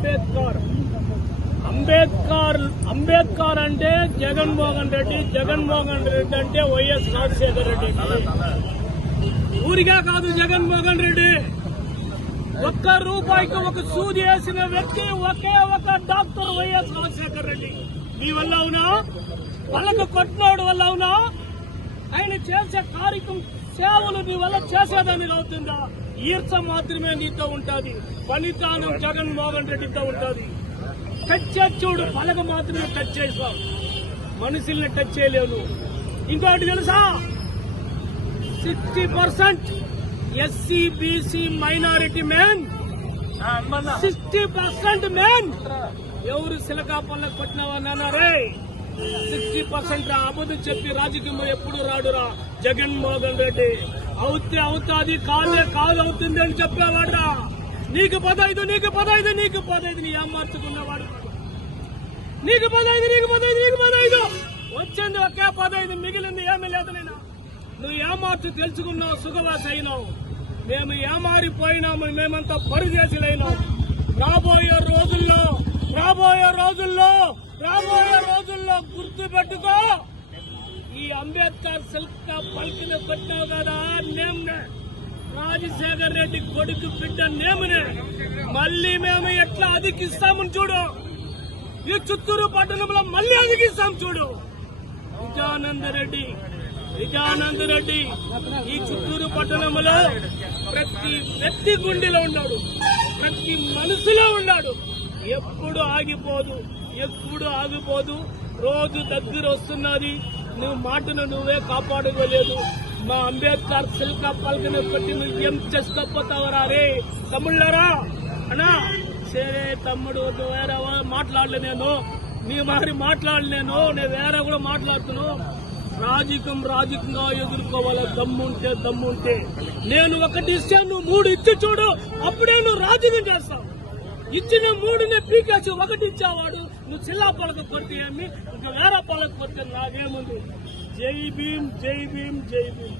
అంబేద్కర్. అంబేద్కర్ అంబేద్కర్ అంటే జగన్మోహన్ రెడ్డి జగన్మోహన్ రెడ్డి అంటే వైఎస్ రాజశేఖర రెడ్డి. ఊరిగా కాదు జగన్మోహన్ రెడ్డి. ఒక్క రూపాయికి ఒక సూది వేసిన వ్యక్తి ఒకే ఒక డాక్టర్ వైఎస్ రాజశేఖర రెడ్డి. నీ వల్ల అవునా? వాళ్ళకు కొట్టినోడు వల్ల అవునా? నేను చేసే కార్యక్రమం సేవలు నీ వల్ల చేసేదాన్ని అవుతుందా ఈర్చ మాత్రమే నీతో ఉంటుంది. బలిదానం జగన్మోహన్ రెడ్డితో ఉంటుంది. టచ్ చూడు పలక మాత్రమే టచ్ చేసావు మనుషుల్ని టచ్ చేయలేదు ఇంకోటి తెలుసా? Sixty percent SC BC minority man sixty percent man ఎవరు సిలకా కొట్టినవన్నారే సిక్స్టీ పర్సెంట్ అబద్ధం చెప్పి రాజకీయంలో ఎప్పుడు రాడురా? జగన్మోహన్ రెడ్డి. అవుతే అవుతాది కాదే కాదు అవుతుంది అని చెప్పేవాడురా. నీకు పదైదు నీకు పదైదు నీకు పదైదు నీ ఏమార్చుకున్నవాడు నీకు పదైదు నీకు పదైదు నీకు పదైదు. వచ్చింది ఒకే పదైదు మిగిలింది ఏమీ లేదు నేను నువ్వు ఏమార్చు తెలుసుకున్నావు సుఖవాస అయినావు మేము ఏమారిపోయినాము మేమంతా పరుదేశులైనాం రాబోయే రోజుల్లో రాబోయే రోజుల్లో రాబోయే రోజుల్లో గుర్తుపెట్టుకో. ఈ అంబేద్కర్ సిల్క్ పలికిన పెట్టావు కదా నేమ్నే. రాజశేఖర్ రెడ్డి కొడుకు బిడ్డ నేమునే. మళ్ళీ మేము ఎట్లా అధికిస్తామని చూడు. ఈ చిత్తూరు పట్టణంలో మళ్ళీ అధికిస్తాం చూడు. విజయానంద రెడ్డి విజయానంద రెడ్డి ఈ చిత్తూరు పట్టణంలో ప్రతి వ్యక్తి గుండెలో ఉన్నాడు. ప్రతి మనసులో ఉన్నాడు. ఎప్పుడు ఆగిపోదు. ఎప్పుడు ఆగిపోదు. రోజు దగ్గర వస్తున్నది. నువ్వు మాటను నువ్వే కాపాడుకోలేదు. మా అంబేద్కర్ సిల్కా పలకన పెట్టి నువ్వు ఏం చేసుకోపోతావరా రే? తమ్ముళ్ళరా? అనా సరే తమ్ముడు నువ్వు వేరే మాట్లాడలే నేను. నీ మరి మాట్లాడలేను నేను. వేరే కూడా మాట్లాడుతును రాజకీయం రాజకీయంగా ఎదుర్కోవాలి. దమ్ముంటే దమ్ముంటే. నేను ఒకటి ఇస్తాను నువ్వు మూడు ఇచ్చి చూడు. అప్పుడే నువ్వు రాజకీయం చేస్తావు. ఇచ్చిన మూడునే పీకేసి ఒకటి ఇచ్చావాడు. నువ్వు చిల్లా పాలకు కొడితే ఏమి? ఇంకా వేరే పలక కొడితే నాకేముంది? జై భీమ్ జై భీమ్ జై భీమ్.